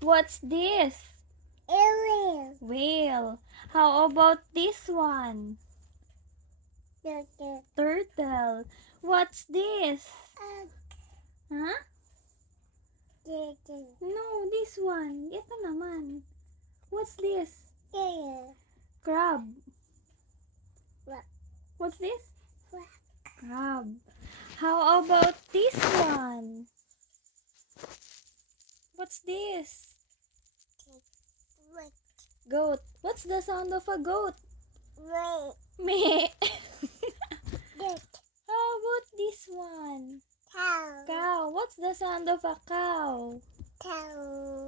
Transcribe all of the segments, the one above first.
What's this? Whale. How about this one? Turtle. What's this? Huh? No, this one. Ito naman. What's this? Crab. What's this? Crab. How about this one? What's this? Goat. What's the sound of a goat? Meh. How about this one? Cow. What's the sound of a cow?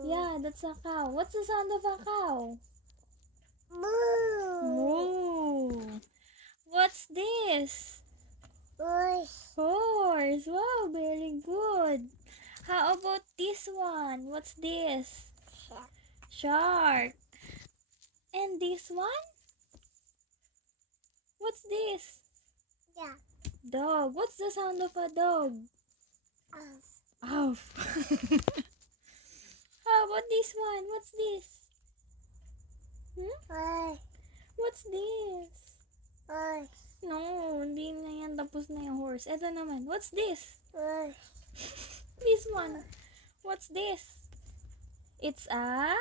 Yeah, that's a cow. What's the sound of a cow? Moo. What's this? Horse. Wow, very good. How about this one? What's this? Shark. And this one? What's this? Dog. What's the sound of a dog? Off. How about this one? What's this? What's this? No, hindi na yan. Tapos na yung horse. Ito naman. What's this? This one. What's this? It's a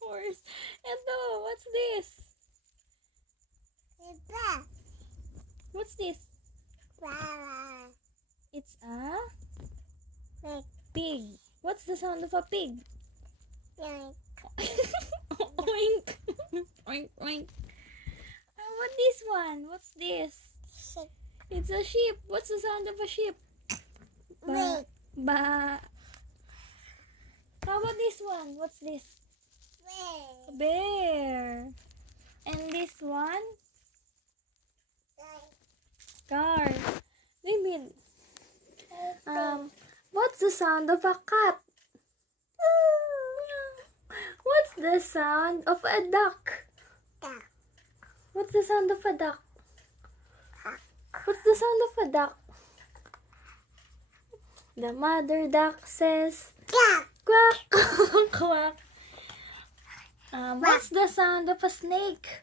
horse. Ito. What's this? What's this? It's a pig. What's the sound of a pig? Oink. Oink, oink. How about this one? What's this? It's a sheep. What's the sound of a sheep? Ba. Ba. How about this one? What's this? Bear. And this one? Car. David. What's the sound of a cat? What's the sound of a duck? What's the sound of a duck? What's the sound of a duck? The mother duck says quack, quack. What's the sound of a snake?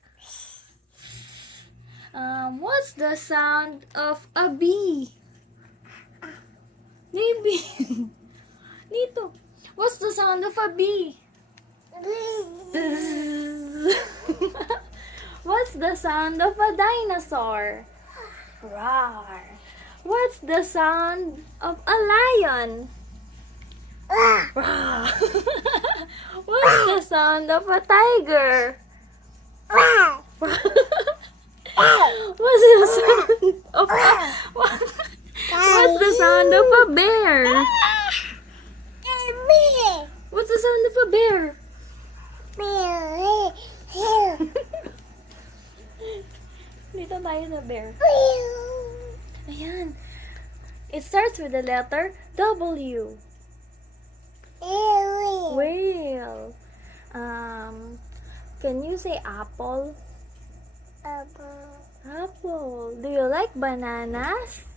What's the sound of a bee? Maybe. Dito. What's the sound of a bee? What's the sound of a dinosaur? Roar. What's the sound of a lion? Roar. What's the sound of a tiger? What's the sound of a What's the sound of a bear? What's the sound of a bear? Dito tayo sa bear. Ayan. It starts with the letter W. Whale. Can you say apple? Apple. Do you like bananas?